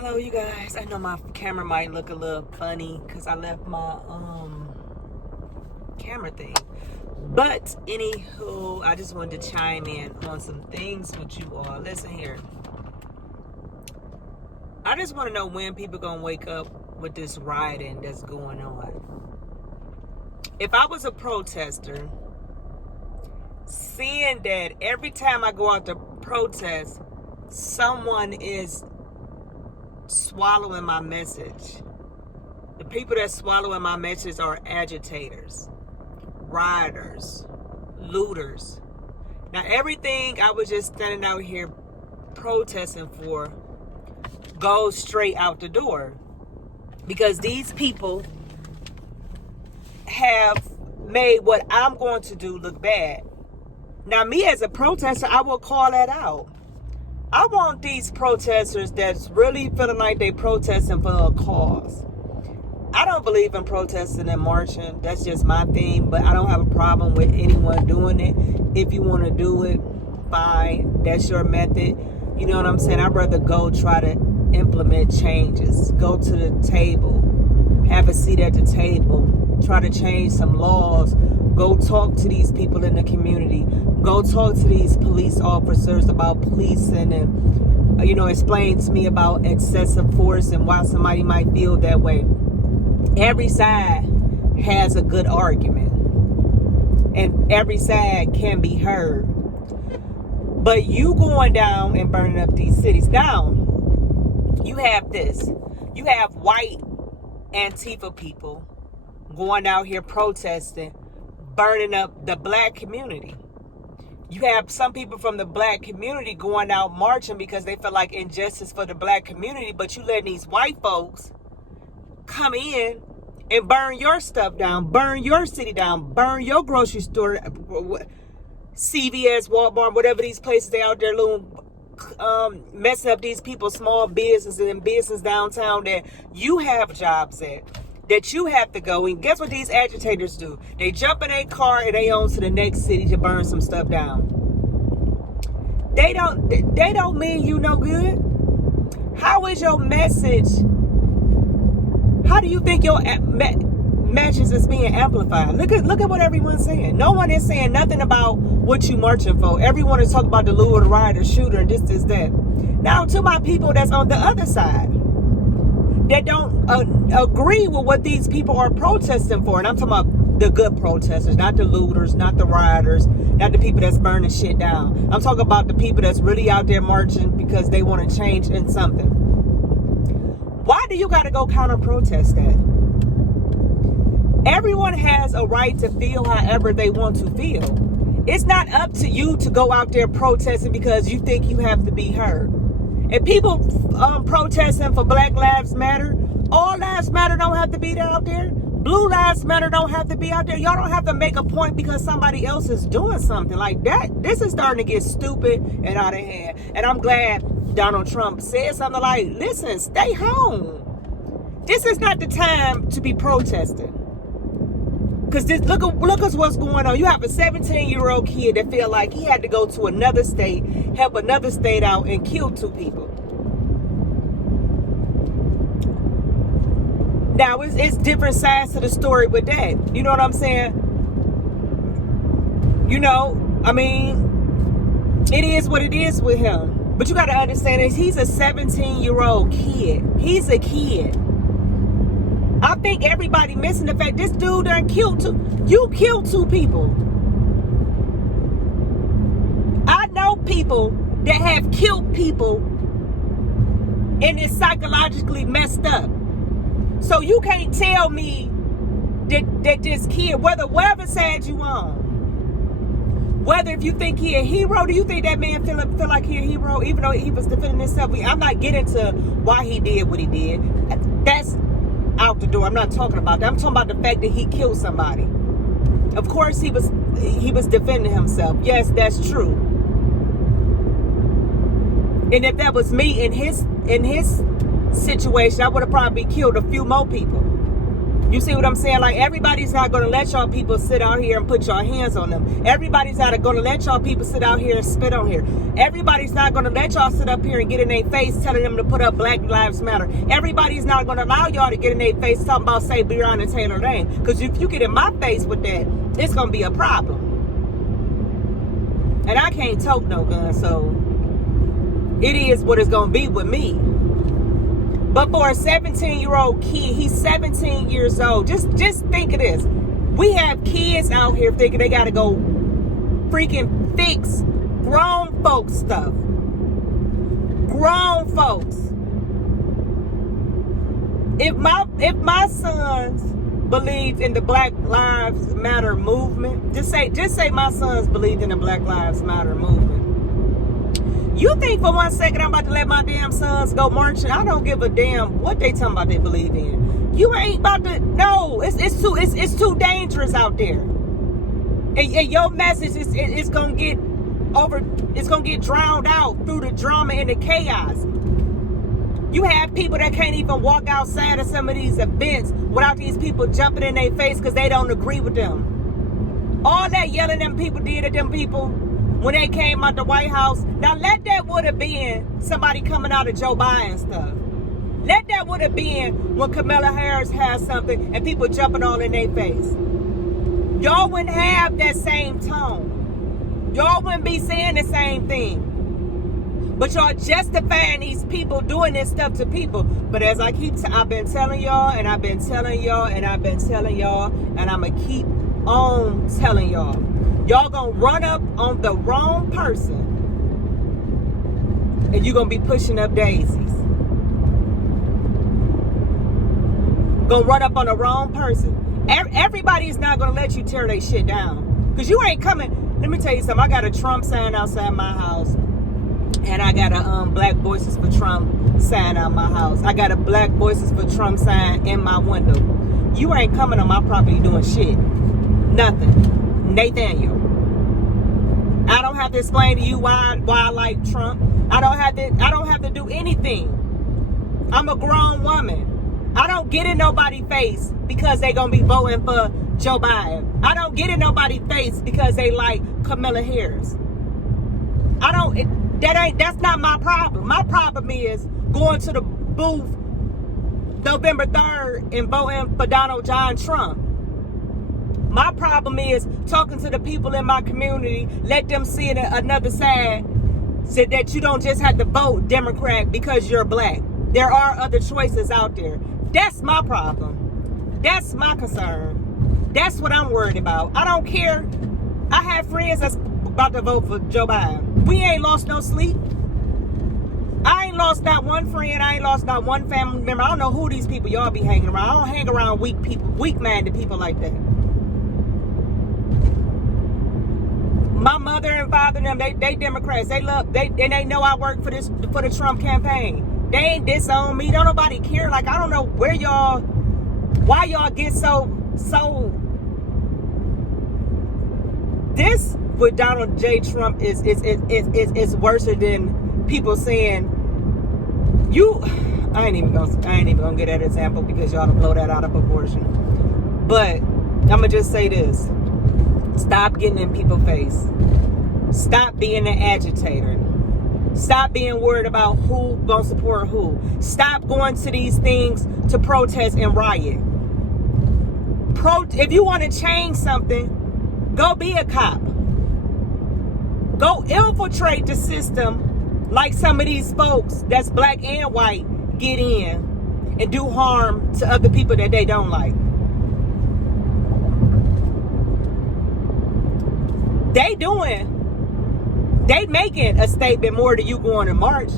Hello, you guys. I know my camera might look a little funny because I left my camera thing. But anywho, I just wanted to chime in on some things with you all. Listen here. I just want to know when people gonna wake up with this rioting that's going on. If I was a protester, seeing that every time I go out to protest, someone is swallowing my message. The people that swallowing my message are agitators, rioters, looters. Now everything I was just standing out here protesting for goes straight out the door, because these people have made what I'm going to do look bad. Now me as a protester, I will call that out. I want these protesters that's really feeling like they protesting for a cause. I don't believe in protesting and marching. That's just my thing, but I don't have a problem with anyone doing it. If you want to do it, fine. That's your method. You know what I'm saying? I'd rather go try to implement changes. Go to the table. Have a seat at the table. Try to change some laws. Go talk to these people in the community. Go talk to these police officers about policing and, explain to me about excessive force and why somebody might feel that way. Every side has a good argument, and every side can be heard. But you going down and burning up these cities down, you have this. You have white Antifa people going out here protesting, burning up the black community. You have some people from the black community going out marching because they feel like injustice for the black community, but you letting these white folks come in and burn your stuff down, burn your city down, burn your grocery store, CVS, Walmart, whatever these places they out there, messing up these people's small businesses and business downtown that you have jobs at, that you have to go. And guess what these agitators do? They jump in a car and they on to the next city to burn some stuff down. They don't mean you no good. How is your message? How do you think your message is being amplified? Look at what everyone's saying. No one is saying nothing about what you marching for. Everyone is talking about the lure, the rider, shooter, and this, that. Now to my people that's on the other side, that don't agree with what these people are protesting for. And I'm talking about the good protesters, not the looters, not the rioters, not the people that's burning shit down. I'm talking about the people that's really out there marching because they want to change in something. Why do you got to go counter protest that? Everyone has a right to feel however they want to feel. It's not up to you to go out there protesting because you think you have to be heard. And people protesting for Black Lives Matter, all lives matter don't have to be out there. Blue Lives Matter don't have to be out there. Y'all don't have to make a point because somebody else is doing something like that. This is starting to get stupid and out of hand. And I'm glad Donald Trump said something like, listen, stay home. This is not the time to be protesting. Because look at what's going on. You have a 17-year-old kid that feel like he had to go to another state, help another state out, and kill 2 people. Now, it's different sides to the story with that. You know what I'm saying? It is what it is with him. But you got to understand is he's a 17-year-old kid. He's a kid. I think everybody missing the fact this dude done killed 2. You killed 2 people. I know people that have killed people and is psychologically messed up. So you can't tell me that this kid, whatever side you on, whether if you think he a hero, do you think that man feel like he a hero, even though he was defending himself? I'm not getting to why he did what he did. That's out the door. I'm not talking about that. I'm talking about the fact that he killed somebody. Of course he was defending himself. Yes, that's true. And if that was me in his situation, I would have probably killed a few more people. You see what I'm saying? Like, everybody's not going to let y'all people sit out here and put your hands on them. Everybody's not going to let y'all people sit out here and spit on here. Everybody's not going to let y'all sit up here and get in their face telling them to put up Black Lives Matter. Everybody's not going to allow y'all to get in their face talking about, say, Breonna Taylor Lane. Because if you get in my face with that, it's going to be a problem. And I can't tote no gun, so it is what it's going to be with me. But for a 17-year-old kid, he's 17 years old. Just think of this. We have kids out here thinking they got to go freaking fix grown folks stuff. Grown folks. If my sons believed in the Black Lives Matter movement, just say my sons believed in the Black Lives Matter movement. You think for 1 second I'm about to let my damn sons go marching? I don't give a damn what they talking about they believe in. You ain't about to. No, it's too dangerous out there. And your message is gonna get over. It's gonna get drowned out through the drama and the chaos. You have people that can't even walk outside of some of these events without these people jumping in their face because they don't agree with them. All that yelling them people did at them people when they came out the White House. Now let that would have been somebody coming out of Joe Biden stuff. Let that would have been when Kamala Harris has something and people jumping all in their face. Y'all wouldn't have that same tone. Y'all wouldn't be saying the same thing. But y'all justifying these people doing this stuff to people. But as I've been telling y'all, and I've been telling y'all, and I've been telling y'all, and I'm going to keep on telling y'all. Y'all gonna run up on the wrong person and you're gonna be pushing up daisies. Gonna run up on the wrong person. Everybody's not gonna let you tear their shit down. Cause you ain't coming. Let me tell you something. I got a Trump sign outside my house. And I got a Black Voices for Trump sign out my house. I got a Black Voices for Trump sign in my window. You ain't coming on my property doing shit. Nothing. Nathaniel. I don't have to explain to you why I like Trump. I don't have to do anything. I'm a grown woman. I don't get in nobody's face because they gonna be voting for Joe Biden. I don't get in nobody's face because they like Kamala Harris. That's not my problem. My problem is going to the booth November 3rd and voting for Donald John Trump. My problem is talking to the people in my community, let them see it another side, so that you don't just have to vote Democrat because you're black. There are other choices out there. That's my problem. That's my concern. That's what I'm worried about. I don't care. I have friends that's about to vote for Joe Biden. We ain't lost no sleep. I ain't lost not one friend. I ain't lost not one family member. I don't know who these people y'all be hanging around. I don't hang around weak people, weak-minded people like that. My mother and father and them, they Democrats. They know I work for the Trump campaign. They ain't disown me. Don't nobody care. Like, I don't know why y'all get so this with Donald J. Trump is worse than people saying I ain't even gonna get that example because y'all blow that out of proportion. But I'm gonna just say this. Stop getting in people's face. Stop being an agitator. Stop being worried about who gonna support who. Stop going to these things to protest and riot. If you want to change something, go be a cop. Go infiltrate the system like some of these folks that's black and white get in and do harm to other people that they don't like. They making a statement more than you going to march.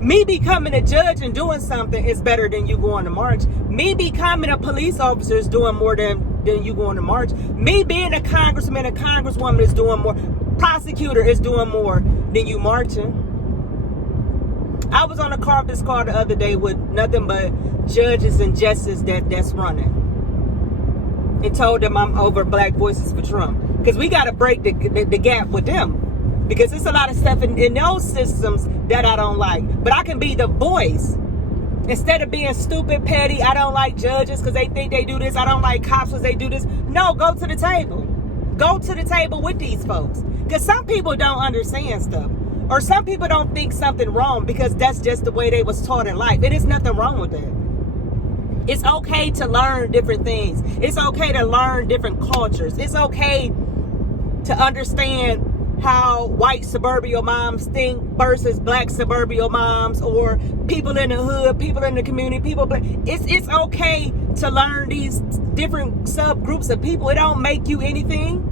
Me becoming a judge and doing something is better than you going to march. Me becoming a police officer is doing more than you going to march. Me being a congressman, a congresswoman is doing more. Prosecutor is doing more than you marching. I was on a conference call the other day with nothing but judges and justices that's running. And told them I'm over Black Voices for Trump. Because we got to break the gap with them. Because there's a lot of stuff in those systems that I don't like. But I can be the voice Instead of being stupid, petty, I don't like judges because they think they do this. I don't like cops because they do this. No, go to the table. Go to the table with these folks. Because some people don't understand stuff. Or some people don't think something wrong because that's just the way they was taught in life. It is nothing wrong with that. It's okay to learn different things. It's okay to learn different cultures. It's okay to understand how white suburban moms think versus black suburban moms, or people in the hood, people in the community, it's okay to learn these different subgroups of people. It don't make you anything,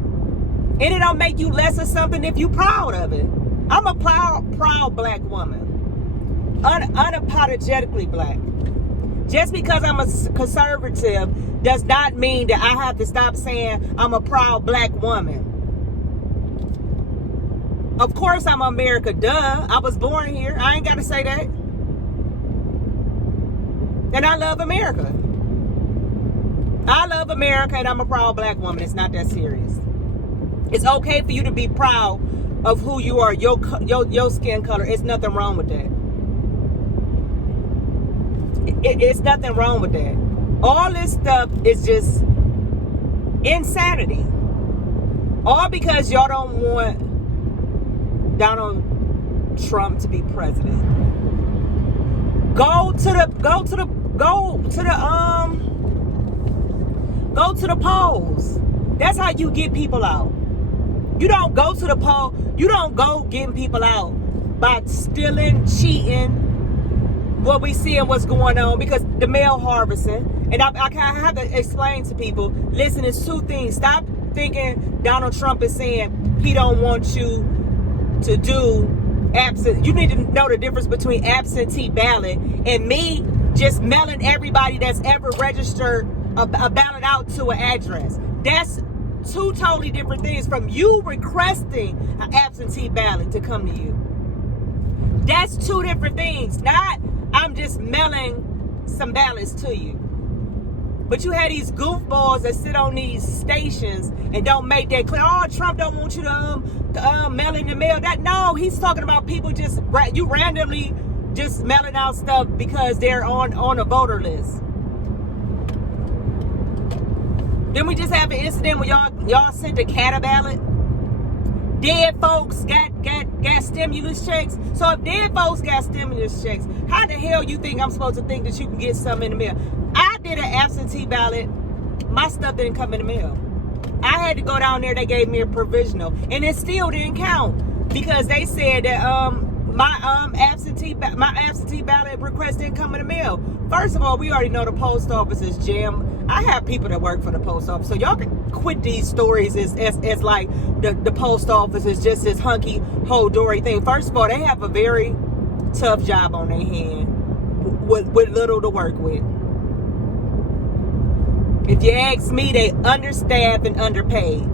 and it don't make you less of something if you proud of it. I'm a proud black woman, unapologetically black. Just because I'm a conservative does not mean that I have to stop saying I'm a proud black woman. Of course I'm America, duh. I was born here. I ain't got to say that. And I love America. I love America, and I'm a proud black woman. It's not that serious. It's okay for you to be proud of who you are, your skin color. It's nothing wrong with that. It's nothing wrong with that. All this stuff is just insanity. All because y'all don't want Donald Trump to be president. Go to the polls. That's how you get people out. You don't go to the poll. You don't go getting people out by stealing, cheating, what we see and what's going on, because the mail harvesting. And I have to explain to people, listen, it's two things. Stop thinking Donald Trump is saying he don't want you to do you need to know the difference between absentee ballot and me just mailing everybody that's ever registered a ballot out to an address. That's two totally different things from you requesting an absentee ballot to come to you. That's two different things. Not I'm just mailing some ballots to you. But you have these goofballs that sit on these stations and don't make that clear. Oh, Trump don't want you to mail in the mail. No, he's talking about people just you randomly just mailing out stuff because they're on a voter list. Then we just have an incident where y'all sent a cat ballot. Dead folks got stimulus checks. So if dead folks got stimulus checks, how the hell you think I'm supposed to think that you can get something in the mail? I did an absentee ballot. My stuff didn't come in the mail. I had to go down there. They gave me a provisional, and it still didn't count because they said that my absentee ballot request didn't come in the mail. First of all, we already know the post office is jammed. I have people that work for the post office, so y'all can quit these stories as like the post office is just this hunky whole dory thing. First of all, they have a very tough job on their hand with little to work with. If you ask me, they understaffed and underpaid.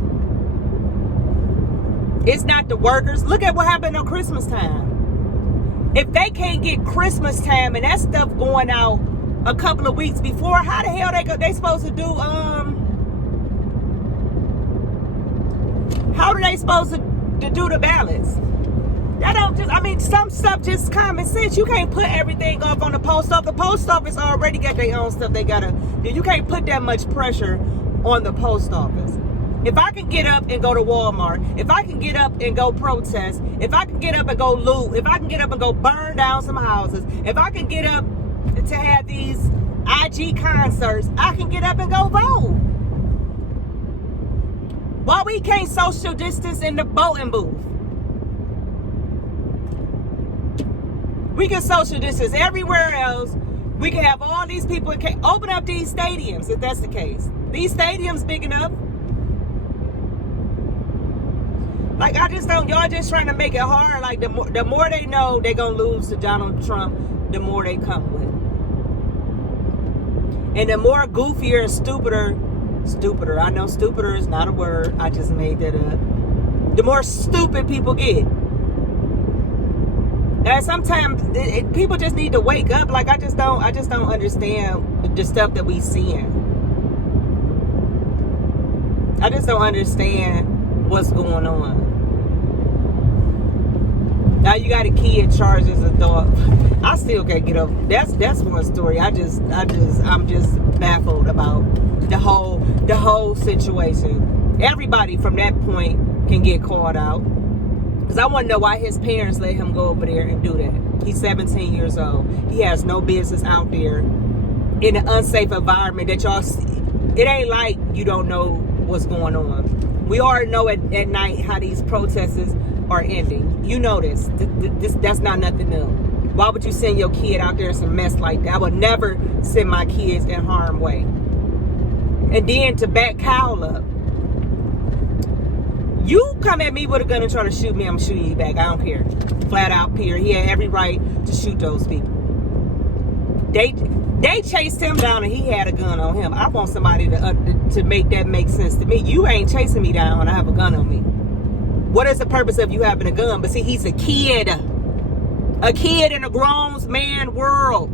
It's not the workers. Look at what happened on Christmas time. If they can't get Christmas time and that stuff going out a couple of weeks before, how the hell they supposed to do how are they supposed to do the ballots? That don't just, I mean, some stuff just common sense. You can't put everything off on the post office. The post office already got their own stuff they gotta do. You can't put that much pressure on the post office. If I can get up and go to Walmart, if I can get up and go protest, if I can get up and go loot, if I can get up and go burn down some houses, if I can get up to have these IG concerts, I can get up and go vote. Why we can't social distance in the voting booth? We can social distance everywhere else. We can have all these people. Open up these stadiums if that's the case. These stadiums big enough. Like, I just don't, y'all just trying to make it hard. Like, the more they know they're going to lose to Donald Trump, the more they come with. And the more goofier and stupider, I know stupider is not a word, I just made that up. The more stupid people get. And sometimes people just need to wake up. Like, I just don't understand the stuff that we seeing. I just don't understand what's going on. Now you got a kid charged as a dog. I I still can't get over. That's one story. I'm just baffled about the whole situation. Everybody from that point can get caught out. Because I want to know why his parents let him go over there and do that. He's 17 years old. He has no business out there in an unsafe environment that y'all see. It ain't like you don't know what's going on. We already know at night how these protests are ending. You know this. That's not nothing new. Why would you send your kid out there in some mess like that? I would never send my kids in harm's way. And then to back Kyle up. You come at me with a gun and try to shoot me, I'm shooting you back. I don't care. Flat out, period. He had every right to shoot those people. They chased him down and he had a gun on him. I want somebody to make that make sense to me. You ain't chasing me down when I have a gun on me. What is the purpose of you having a gun? But see, he's a kid. A kid in a grown man world.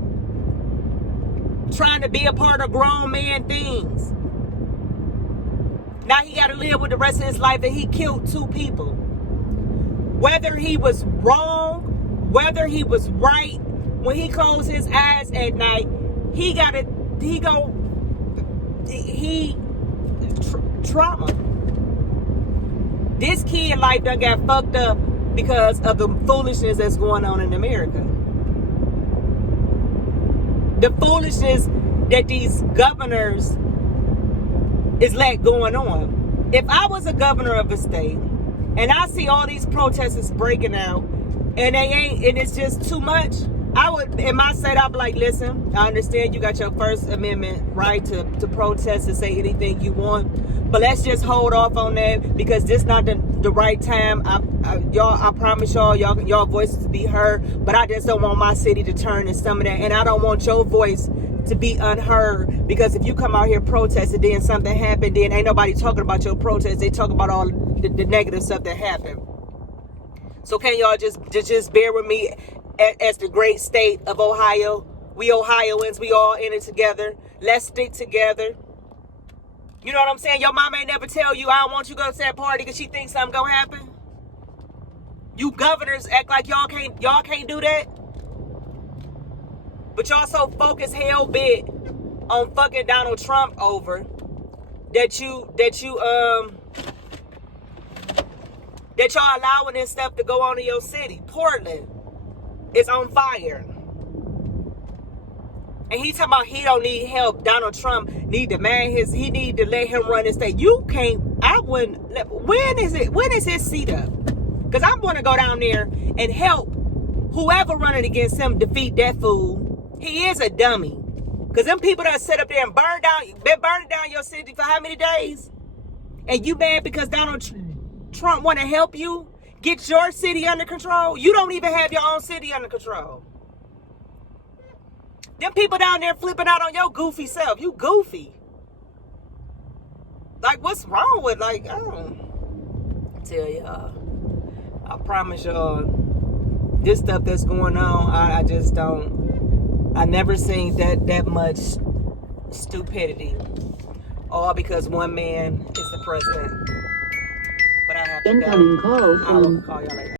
Trying to be a part of grown man things. Now he got to live with the rest of his life that he killed 2 people. Whether he was wrong, whether he was right, when he closed his eyes at night, trauma. This kid life done got fucked up because of the foolishness that's going on in America. The foolishness that these governors is let going on. If I was a governor of a state and I see all these protesters breaking out and it's just too much, I would, in my state, I'd be like, listen, I understand you got your First Amendment right to protest and say anything you want, but let's just hold off on that because this not the right time. I promise y'all voices to be heard, but I just don't want my city to turn into some of that, and I don't want your voice to be unheard, because if you come out here protesting, then something happened, then ain't nobody talking about your protest. They talk about all the negative stuff that happened. So can y'all just bear with me as the great state of Ohio? We Ohioans, we all in it together. Let's stick together. You know what I'm saying? Your mama ain't never tell you, I don't want you to go to that party because she thinks something gonna happen. You governors act like y'all can't do that. But y'all so focused hell bent on fucking Donald Trump over that y'all allowing this stuff to go on in your city. Portland is on fire. And he talking about he don't need help. Donald Trump need to he need to let him run his state. You can't, when is his seat up? Because I'm going to go down there and help whoever running against him defeat that fool. He is a dummy. Because them people that sit up there and been burning down your city for how many days? And you mad because Donald Trump want to help you get your city under control? You don't even have your own city under control. Them people down there flipping out on your goofy self. You goofy. Like, what's wrong with, I tell y'all. I promise y'all, this stuff that's going on, I just don't. I never seen that much stupidity, all because one man is the president. But I have to go. I'll call y'all later.